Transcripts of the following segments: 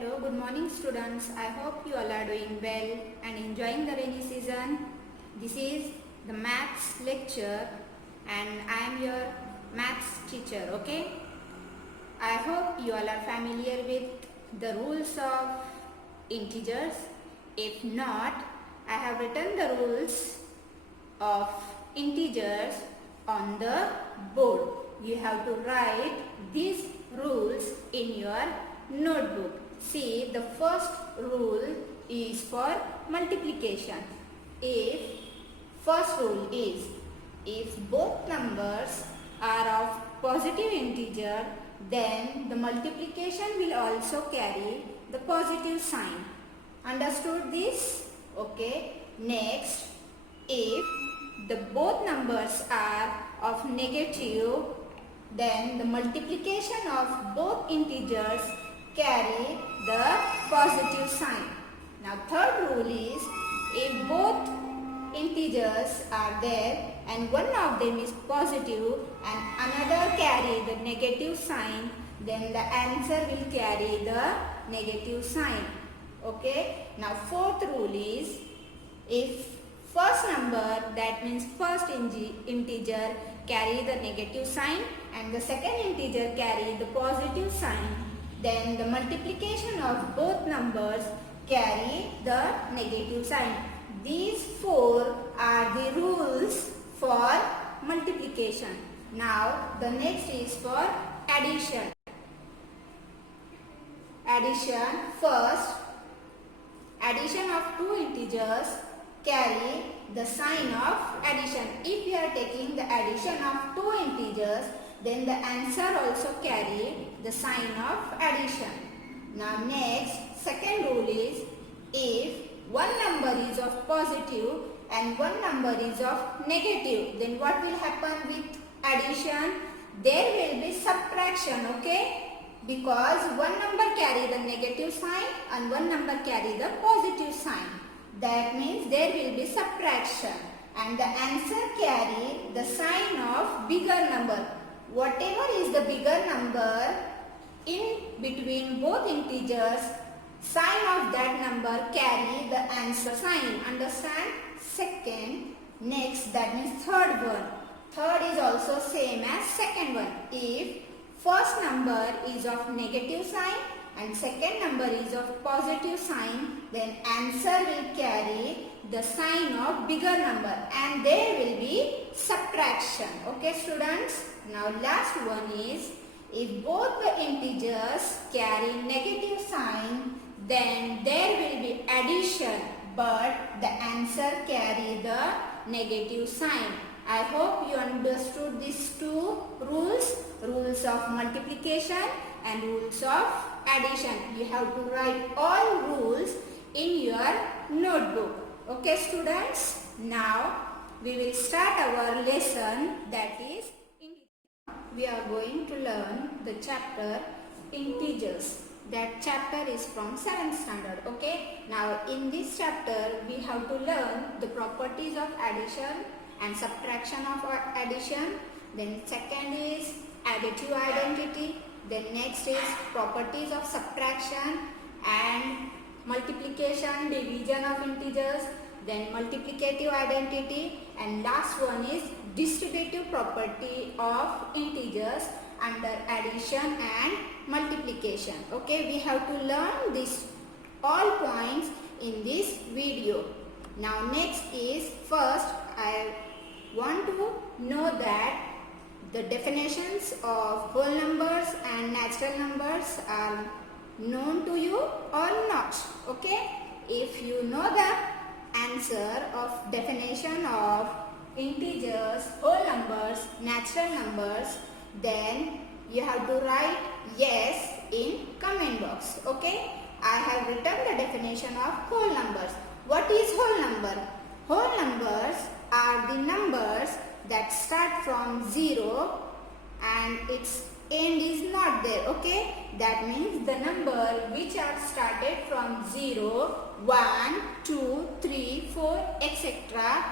Hello, good morning students. I hope you all are doing well and enjoying the rainy season. This is the maths lecture and I am your maths teacher, okay? I hope you all are familiar with the rules of integers. If not, I have written the rules of integers on the board. You have to write these rules in your notebook. See, the first rule is for multiplication. First rule is, if both numbers are of positive integer, then the multiplication will also carry the positive sign. Understood this? Okay. Next, if the both numbers are of negative, then the multiplication of both integers carry the positive sign. Now third rule is, if both integers are there and one of them is positive and another carry the negative sign, then the answer will carry the negative sign. Okay. Now fourth rule is, if first number, that means first integer carry the negative sign and the second integer carry the positive sign, then the multiplication of both numbers carry the negative sign. These four are the rules for multiplication. Now the next is for addition. First, addition of two integers carry the sign of addition. If we are taking the addition of two integers, then the answer also carry the sign of addition. Now next, second rule is, if one number is of positive and one number is of negative, then what will happen with addition? There will be subtraction, okay? Because one number carry the negative sign and one number carry the positive sign. That means there will be subtraction and the answer carry the sign of bigger number. Whatever is the bigger number in between both integers, sign of that number carry the answer sign. Understand? Second, next, that means third one. Third is also same as second one. If first number is of negative sign and second number is of positive sign, then answer will carry the sign of bigger number and there will be subtraction. Okay students? Now last one is, if both the integers carry negative sign, then there will be addition but the answer carry the negative sign. I hope you understood these two rules of multiplication and rules of addition. You have to write all rules in your notebook. Okay students? Now we will start our lesson, that is, we are going to learn the chapter integers. That chapter is from 7th standard. Okay. Now in this chapter we have to learn the properties of addition and subtraction of addition. Then second is additive identity. Then next is properties of subtraction and multiplication, division of integers. Then multiplicative identity, and last one is distributive property of integers under addition and multiplication. Okay, we have to learn these all points in this video. Now next is, first I want to know that the definitions of whole numbers and natural numbers are known to you or not. Okay, if you know the answer of definition of integers, whole numbers, natural numbers, then you have to write yes in comment box. Okay, I have written the definition of whole numbers. What is whole number? Whole numbers are the numbers that start from 0 and its end is not there. Okay, that means the number which are started from 0, 1, 2, 3, 4, etc.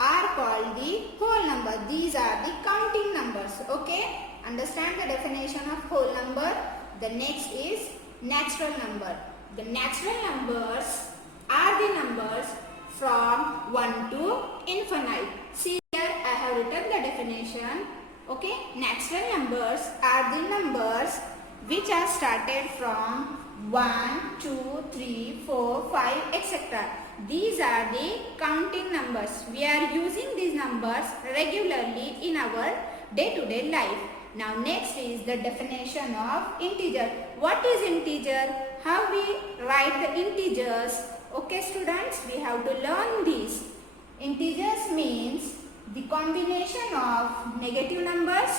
are called the whole number. These are the counting numbers. Okay, understand the definition of whole number. The next is natural number. The natural numbers are the numbers from 1 to infinite. See here I have written the definition. Okay, natural numbers are the numbers which are started from 1, 2, 3, 4, 5, etc. These are the counting numbers. We are using these numbers regularly in our day-to-day life. Now next is the definition of integer. What is integer? How we write the integers? Okay students, we have to learn this. Integers means the combination of negative numbers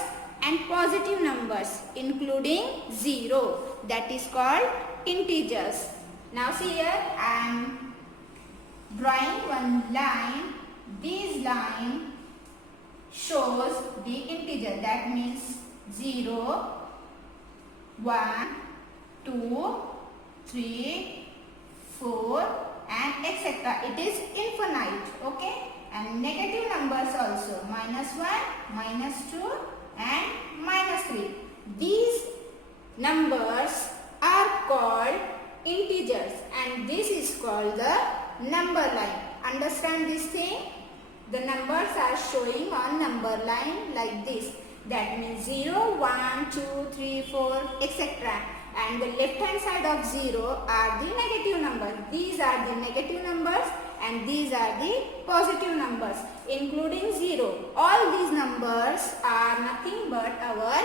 and positive numbers including 0. That is called integers. Now see here I am drawing one line. This line shows the integer, that means 0, 1, 2, 3, 4 and etc. It is infinite. Okay, and negative numbers also, -1, -2 and -3. These numbers are called integers and this is called the number line. Understand this thing? The numbers are showing on number line like this. That means 0, 1, 2, 3, 4, etc. And the left hand side of 0 are the negative numbers. These are the negative numbers and these are the positive numbers including 0. All these numbers are nothing but our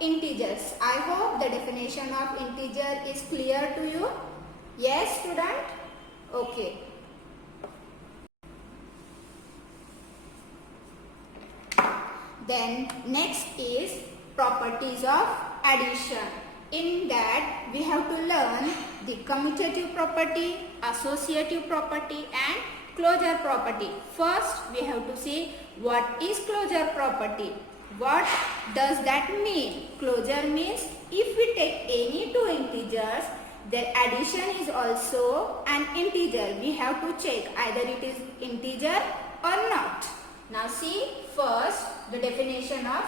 integers. I hope the definition of integer is clear to you. Yes student? Okay. Then next is properties of addition. In that we have to learn the commutative property, associative property and closure property. First we have to see what is closure property. What does that mean? Closure means if we take any two integers, their addition is also an integer. We have to check either it is integer or not. Now see first the definition of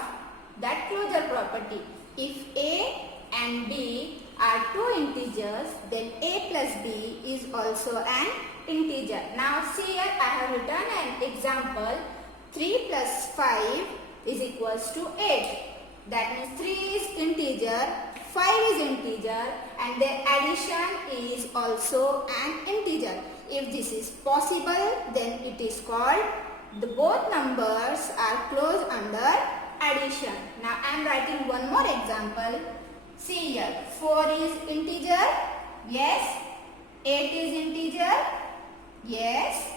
that closure property. If A and B are two integers, then A plus B is also an integer. Now see here I have written an example. 3 plus 5 is equals to 8. That means 3 is integer, 5 is integer and their addition is also an integer. If this is possible, then it is called the both numbers are closed under addition. Now I am writing one more example. See here, 4 is integer, yes. 8 is integer, yes.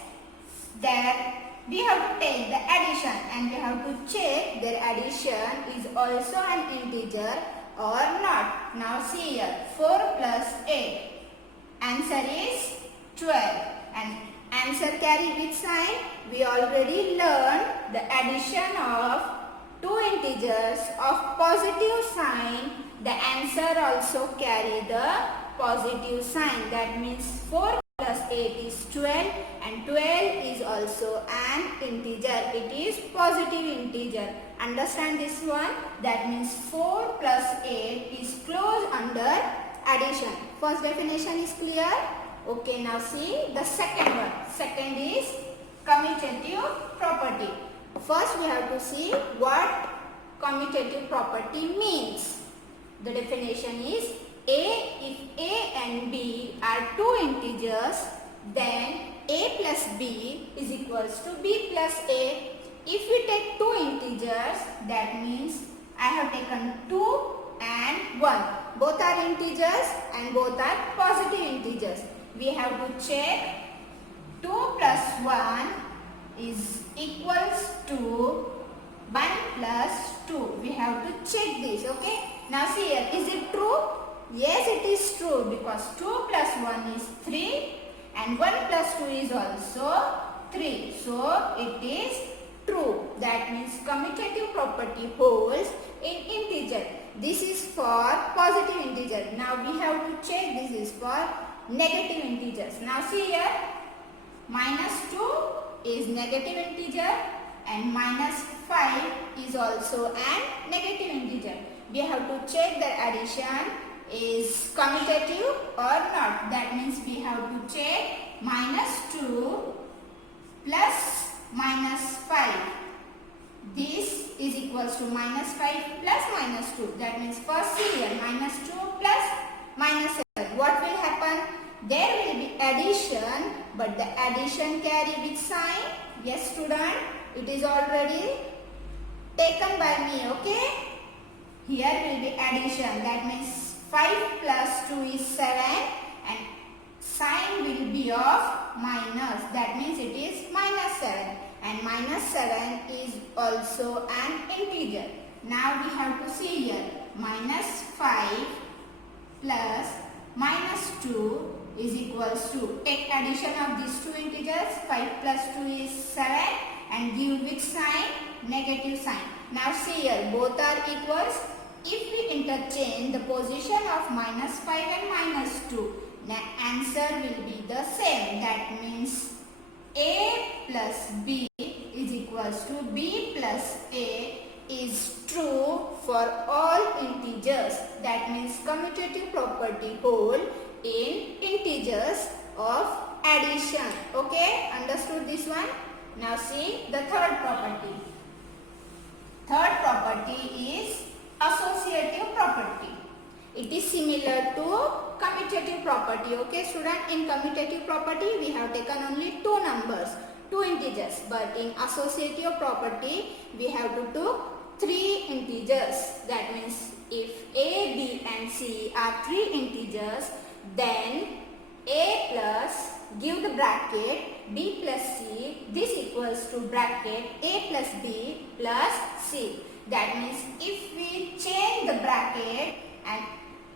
Then we have to take the addition and we have to check their addition is also an integer or not. Now see here, 4 plus 8, answer is 12 and answer carry which sign? We already learned the addition of two integers of positive sign. The answer also carry the positive sign. That means 4 plus 8 is 12 and 12 is also an integer. It is positive integer. Understand this one? That means 4 plus 8 is closed under addition. First definition is clear? Okay, now see the second one. Second is commutative property. First we have to see what commutative property means. The definition is if A and B are two integers, then A plus B is equals to B plus A. If we take two integers, that means I have taken 2 and 1. Both are integers and both are positive integers. We have to check 2 plus 1 is equals to 1 plus 2. We have to check this, okay? Now see here, is it true? Yes, it is true because 2 plus 1 is 3 and 1 plus 2 is also 3. So it is true. That means commutative property holds in integer. This is for positive integer. Now we have to check this is for negative integers. Now see here, -2 is negative integer and -5 is also an negative integer. We have to check the addition is commutative or not. That means we have to check -2 plus -5. This is equals to -5 plus -2. That means first see here -2 plus -7. What will happen? There will be addition, but the addition carry which sign? Yes student, it is already taken by me, okay? Here will be addition, that means 5 plus 2 is 7 and sign will be of minus, that means it is -7 and -7 is also an integer. Now we have to see here -5 plus -2 is equals to, take addition of these two integers, 5 plus 2 is 7 and give which sign? Negative sign. Now see here, both are equals. If we interchange the position of -5 and -2, the answer will be the same. That means A plus B is equals to B plus A is true for all integers. That means commutative property hold in integers of addition. Okay, understood this one? Now see the third property. Third property is associative property. It is similar to commutative property. Okay student, in commutative property we have taken only two numbers, two integers, but in associative property we have to do three integers. That means if A, B and C are three integers, then A plus, give the bracket, B plus C, this equals to bracket A plus B plus C. That means if we change the bracket and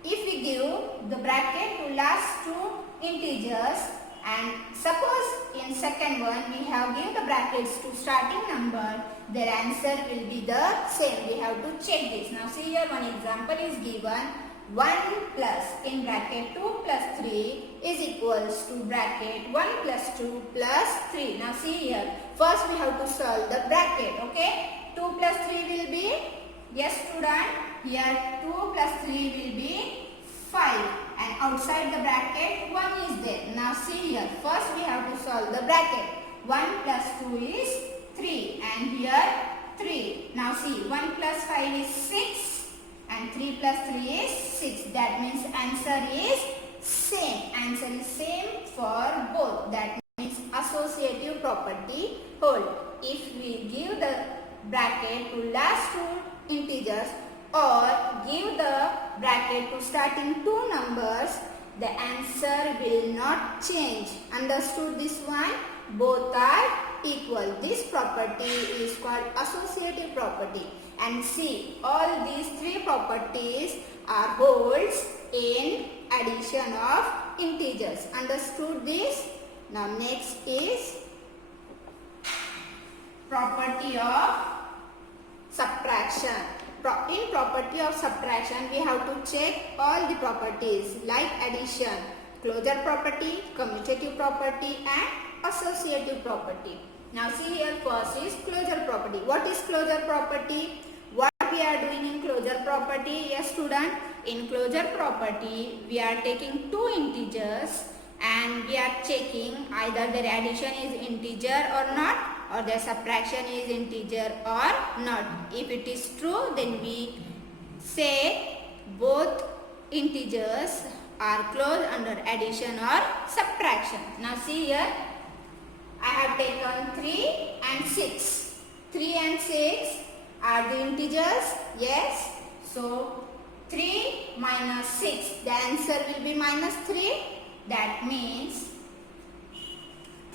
if we give the bracket to last two integers and suppose in second one we have given the brackets to starting number, their answer will be the same. We have to check this. Now see here, one example is given. 1 plus in bracket 2 plus 3 is equals to bracket 1 plus 2 plus 3. Now see here, first we have to solve the bracket. Okay, 2 plus 3 will be, yes student, here 2 plus 3 will be 5 and outside the bracket 1 is there. Now see here, first we have to solve the bracket. 1 plus 2 is 3 and here 3. Now see, 1 plus 5 is 6 and 3 plus 3 is 6. That means answer is same. Answer is same for both. That means associative property hold. If we give the bracket to last two integers or give the bracket to starting two numbers, the answer will not change. Understood this one? Both are equal. This property is called associative property. And see, all these three properties are holds in addition of integers. Understood this? Now next is property of subtraction. In property of subtraction, we have to check all the properties like addition, closure property, commutative property and associative property. Now see here, first is closure property. What is closure property? What we are doing in closure property? Yes student, in closure property we are taking two integers and we are checking either their addition is integer or not, or their subtraction is integer or not. If it is true, then we say both integers are closed under addition or subtraction. Now see here, I have taken 3 and 6. 3 and 6 are the integers. Yes. So 3 minus 6. The answer will be minus 3. That means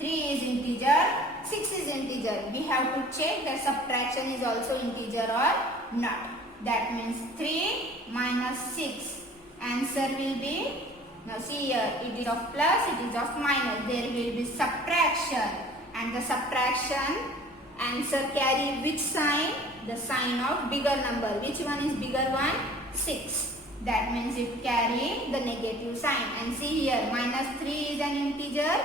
3 is integer, 6 is integer. We have to check that subtraction is also integer or not. That means 3 minus 6. Answer will be, now see here, it is of plus, it is of minus. There will be subtraction. And the subtraction answer carry which sign? The sign of bigger number. Which one is bigger one? 6. That means it carry the negative sign. And see here, minus 3 is an integer.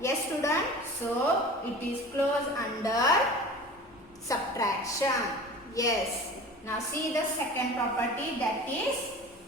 Yes student. So it is closed under subtraction. Yes. Now see the second property, that is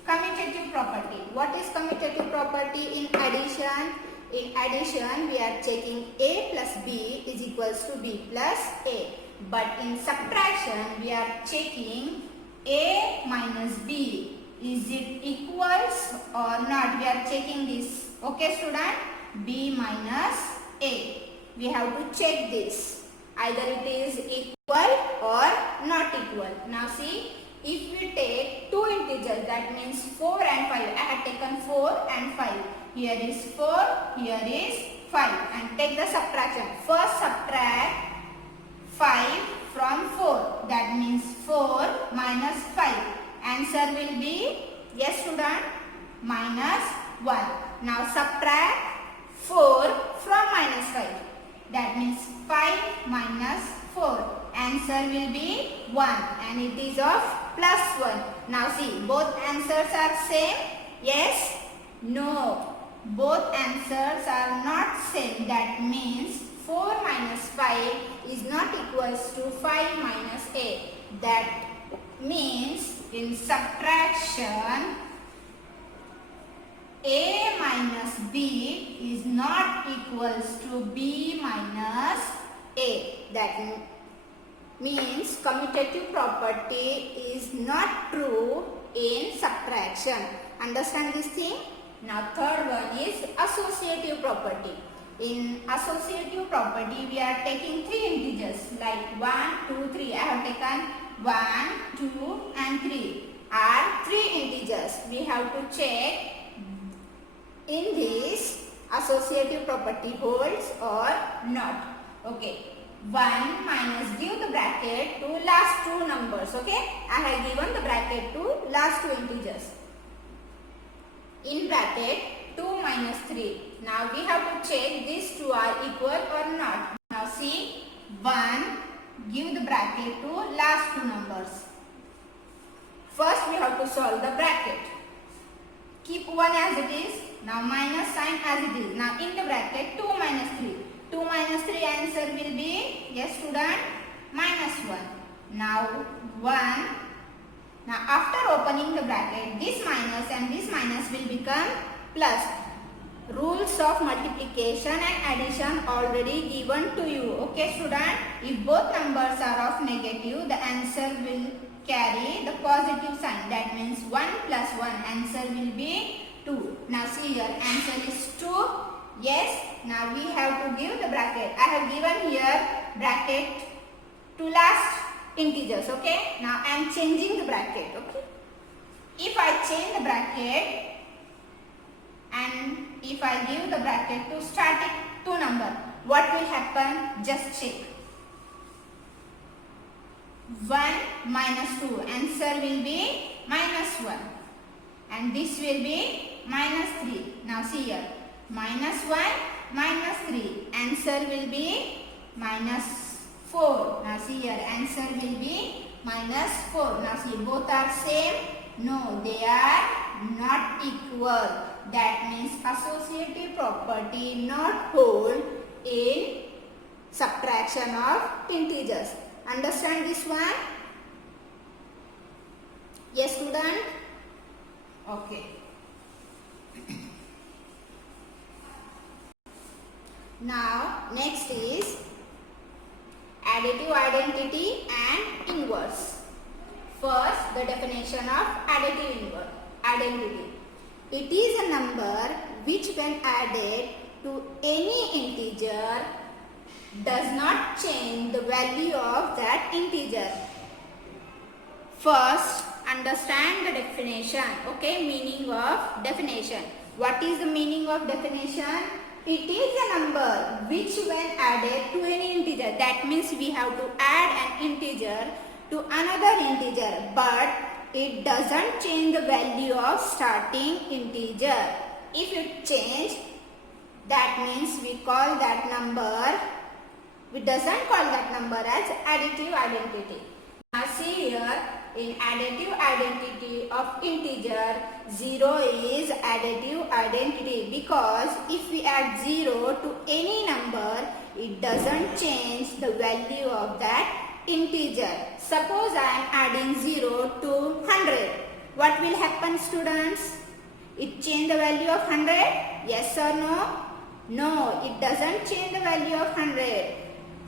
commutative property. What is commutative property in addition? In addition, we are checking A plus B is equals to B plus A. But in subtraction, we are checking A minus B. Is it equals or not? We are checking this. Okay, student? B minus A. We have to check this. Either it is equal or not equal. Now see, if we take two integers, that means 4 and 5. I have taken 4 and 5. Here is 4, here is 5. And take the subtraction. First subtract 5 from 4. That means 4 minus 5. Answer will be, yes student, minus 1. Now subtract 4 from minus 5. That means 5 minus 4. Answer will be 1 and it is of plus 1. Now see, both answers are same. Yes? No. Both answers are not same. That means 4 minus 5 is not equals to 5 minus 8. That means in subtraction, A minus B is not equals to B minus A. That means commutative property is not true in subtraction. Understand this thing? Now third one is associative property. In associative property, we are taking three integers like 1, 2, 3. I have taken 1, 2 and 3 are three integers. We have to check in this associative property holds or not. Okay. 1 minus, give the bracket to last two numbers. Okay. I have given the bracket to last two integers. In bracket 2 minus 3. Now we have to check these two are equal or not. Now see, 1, give the bracket to last two numbers. First we have to solve the bracket. Keep 1 as it is. Now minus sign as it is. Now in the bracket 2 minus 3. 2 minus 3 answer will be, yes student, minus 1. Now 1. Now after opening the bracket, this minus and this minus will become plus. Rules of multiplication and addition already given to you. Okay student, if both numbers are of negative, the answer will carry the positive sign. That means 1 plus 1 answer will be 2. Now see here, answer is 2. Yes, now we have to give the bracket. I have given here bracket to last integers. Okay, now I am changing the bracket. Okay, if I change the bracket and if I give the bracket to starting two number, what will happen? Just check. 1 minus 2, answer will be minus 1 and this will be minus 3. Now see here, minus 1, minus 3, answer will be minus 4. Now see here, answer will be minus 4. Now see, both are same? No, they are not equal. That means associative property not hold in subtraction of integers. Understand this one? Yes student? Okay. Now next is additive identity and inverse. First, the definition of additive identity. It is a number which when added to any integer does not change the value of that integer. First, understand the definition. Okay, meaning of definition. What is the meaning of definition? It is a number which when added to any integer, that means we have to add an integer to another integer, but it doesn't change the value of starting integer. If it change, that means we call that number, we doesn't call that number as additive identity. Now see here, in additive identity of integer, 0 is additive identity because if we add 0 to any number, it doesn't change the value of that integer. Suppose I am adding 0 to 100. what will happen, students? It change the value of 100? Yes or no? No, it doesn't change the value of 100.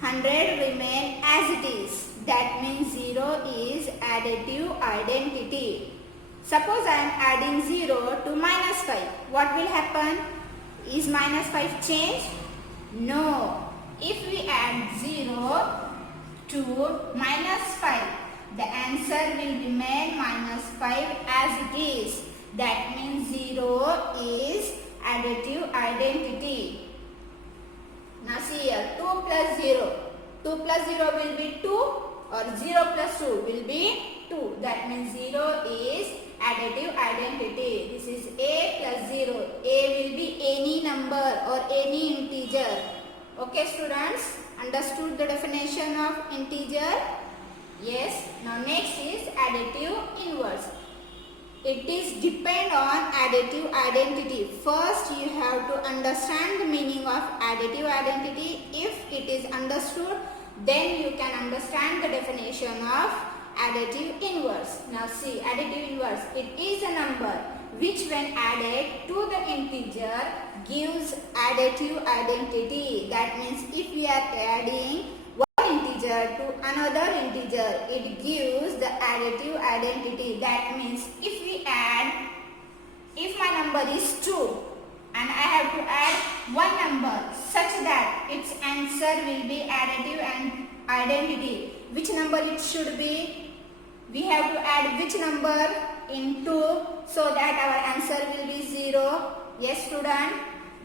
100 remain as it is. That means 0 is additive identity. Suppose I am adding 0 to minus 5. What will happen? Is minus 5 changed? No. If we add 0 to minus 5, the answer will remain minus 5 as it is. That means 0 is additive identity. Now see here, 2 plus 0. 2 plus 0 will be 2 or 0 plus 2 will be 2. That means 0 is additive identity. This is a plus 0. A will be any number or any integer. Okay students, understood the definition of integer? Yes. Now next is additive inverse. It is depend on additive identity. First you have to understand the meaning of additive identity. If it is understood, then you can understand the definition of additive inverse. Now see, additive inverse, it is a number which when added to the integer gives additive identity. That means if we are adding integer to another integer, it gives the additive identity. That means if my number is 2 and I have to add one number such that its answer will be additive and identity, which number it should be? We have to add which number in 2 so that our answer will be 0. Yes student,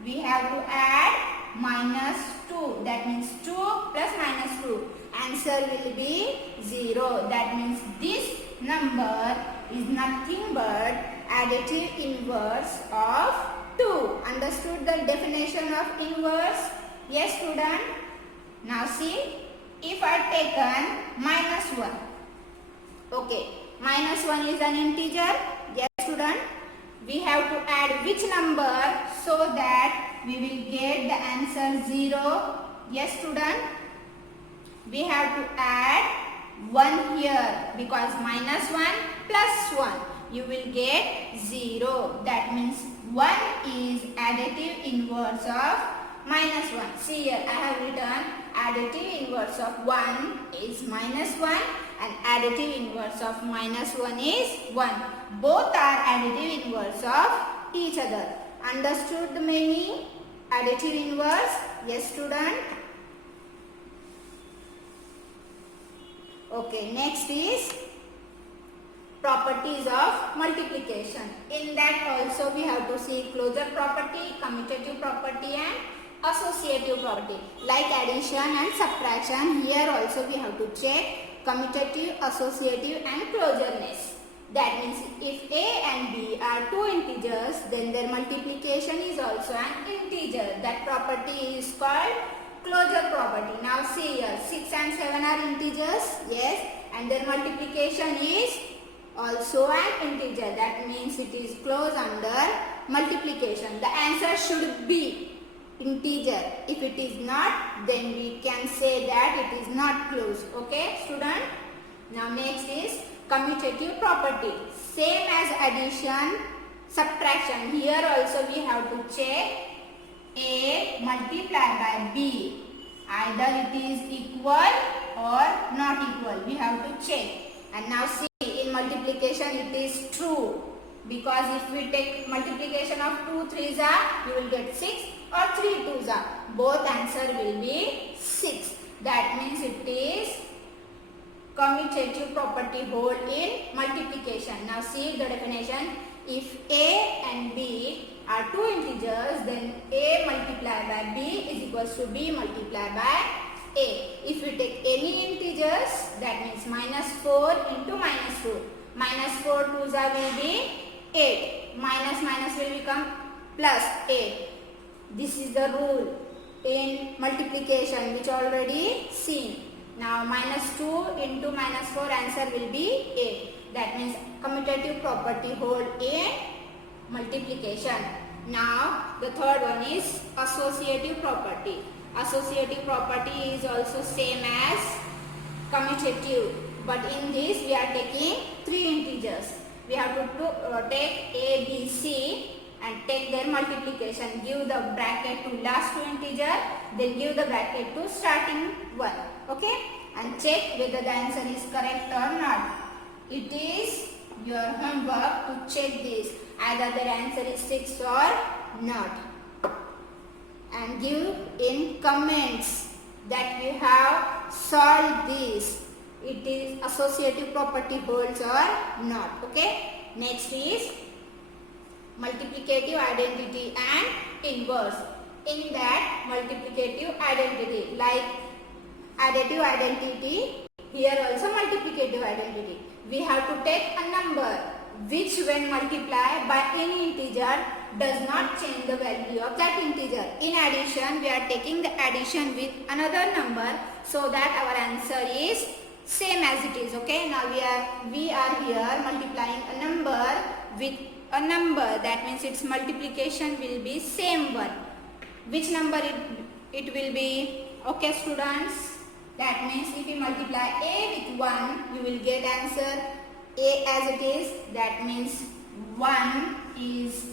we have to add minus 2. That means 2 plus minus 2. Answer will be 0. That means this number is nothing but additive inverse of 2. Understood the definition of inverse? Yes student. Now see, if I taken minus 1. Okay, minus 1 is an integer. Yes student. We have to add which number so that we will get the answer 0. Yes student. We have to add 1 here because minus 1 plus 1. You will get 0. That means 1 is additive inverse of minus 1. See here, I have written additive inverse of 1 is minus 1 and additive inverse of minus 1 is 1. Both are additive inverse of each other. Understood the meaning? Additive inverse? Yes student? Okay, next is properties of multiplication. In that also we have to see closure property, commutative property and associative property. Like addition and subtraction, here also we have to check commutative, associative and closureness. That means if A and B are two integers, then their multiplication is also an integer. That property is called closure property. Now see here, 6 and 7 are integers, yes, and their multiplication is also an integer. That means it is closed under multiplication. The answer should be integer. If it is not, then we can say that it is not closed. Okay student? Now next is commutative property. Same as addition, subtraction. Here also we have to check A multiplied by B. Either it is equal or not equal. We have to check. And now see, in multiplication it is true. Because if we take multiplication of 2 3s are, you will get 6 or 3 2s are. Both answer will be 6. That means it is commutative property hold in multiplication. Now see the definition. If A and B are two integers, then A multiplied by B is equals to B multiplied by A. If we take any integers, that means minus 4 into minus 2. Minus 4 2s are will be 8. Minus minus will become plus 8. This is the rule in multiplication which already seen. Now minus 2 into minus 4 answer will be 8. That means commutative property hold in multiplication. Now the third one is associative property. Associative property is also same as commutative, but in this we are taking three integers. We have to take A, B, C and take their multiplication. Give the bracket to last two integer, then give the bracket to starting one. Okay? And check whether the answer is correct or not. It is your homework to check this, either the answer is 6 or not. And give in comments that you have solved this. It is associative property holds or not. Okay? Next is multiplicative identity and inverse. In that multiplicative identity, like additive identity, here also multiplicative identity. We have to take a number which when multiplied by any integer does not change the value of that integer. In addition, we are taking the addition with another number so that our answer is same as it is. Okay, now we are here multiplying a number with a number, that means its multiplication will be same one. Which number it will be? Okay students, that means if you multiply A with 1, you will get answer A as it is. That means 1 is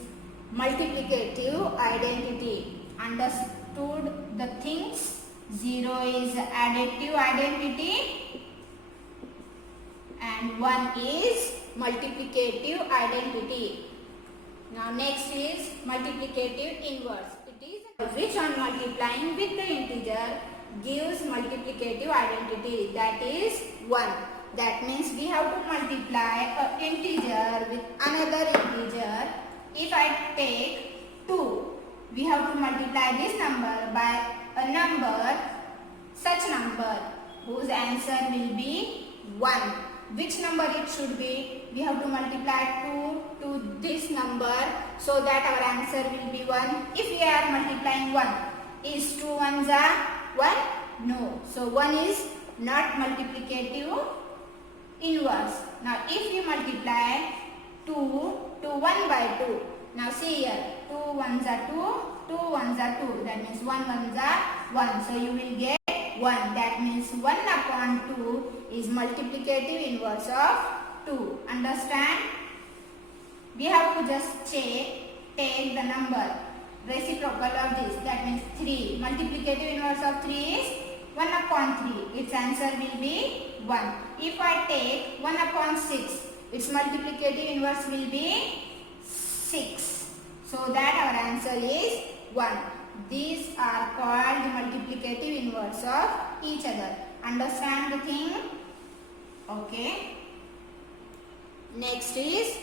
multiplicative identity. Understood the things? 0 is additive identity and 1 is multiplicative identity. Now next is multiplicative inverse. It is which on multiplying with the integer gives multiplicative identity, that is 1. That means we have to multiply an integer with another integer. If I take 2, we have to multiply this number by a number, such number whose answer will be 1. Which number it should be? We have to multiply 2 to this number so that our answer will be 1. If we are multiplying 1, is 2 ones are 1? No. So 1 is not multiplicative inverse. Now if you multiply 2 to 1 by 2, now see here, 2 ones are 2, 2 ones are 2, that means 1 ones are 1. So you will get 1. That means 1 upon 2 is multiplicative inverse of 2. Understand? We have to just take the number reciprocal of this. That means 3. Multiplicative inverse of 3 is 1 upon 3. Its answer will be 1. If I take 1 upon 6, its multiplicative inverse will be 6. So that our answer is 1. These are called the multiplicative inverse of each other. Understand the thing? Okay. Next is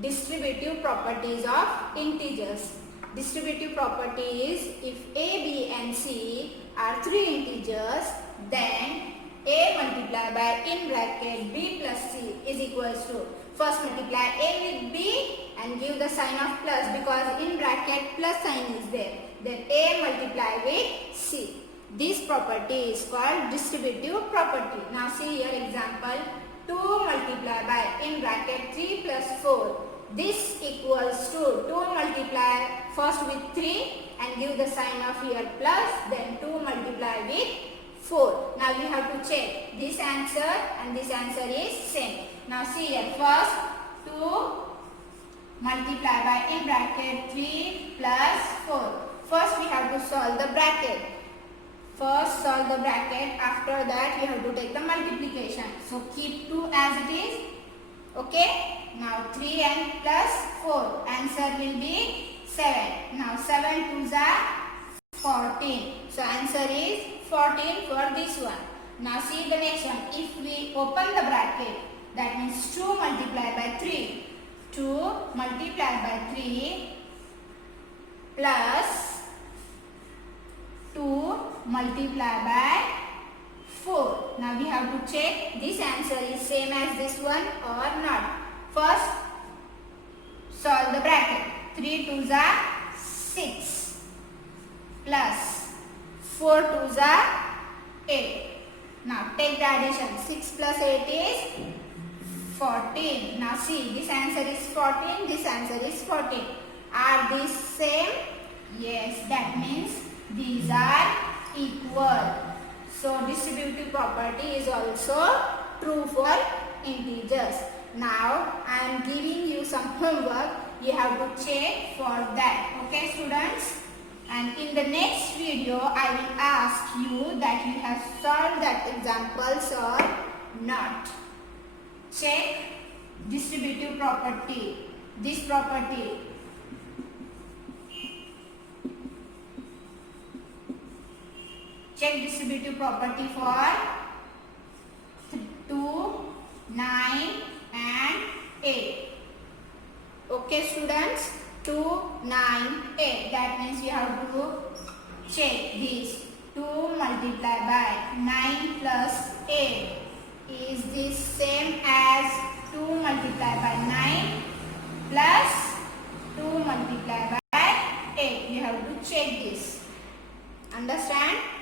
distributive properties of integers. Distributive property is if A, B and C are 3 integers, then A multiplied by in bracket B plus C is equals to, first multiply A with B and give the sign of plus because in bracket plus sign is there. Then A multiply with C. This property is called distributive property. Now see here example, 2 multiplied by in bracket 3 plus 4. This equals to 2 multiply first with 3 and give the sign of here plus, then 2 multiply with 4. Now we have to check this answer and this answer is same. Now see here, first 2 multiply by in bracket 3 plus 4. First we have to solve the bracket. First solve the bracket, after that we have to take the multiplication. So keep 2 as it is. Okay. Now 3 and plus 4. Answer will be 7. Now 7 2s are 14. So answer is 14 for this one. Now see the next one. If we open the bracket, that means 2 multiplied by 3. 2 multiplied by 3 plus 2 multiplied by 4. Now we have to check this answer is same as this one or not. First solve the bracket. 3 2s are 6 plus 4 2s are 8. Now take the addition. 6 plus 8 is 14. Now see, this answer is 14, this answer is 14. Are these same? Yes, that means these are equal. So distributive property is also true for integers. Now I am giving you some homework. You have to check for that. Okay, students? And in the next video, I will ask you that you have solved that examples or not. Check distributive property. This property. Check distributive property for 2, 9 and 8. Okay, students? 2, 9, 8. That means you have to check this. 2 multiplied by 9 plus 8. Is this same as 2 multiplied by 9 plus 2 multiplied by 8? You have to check this. Understand?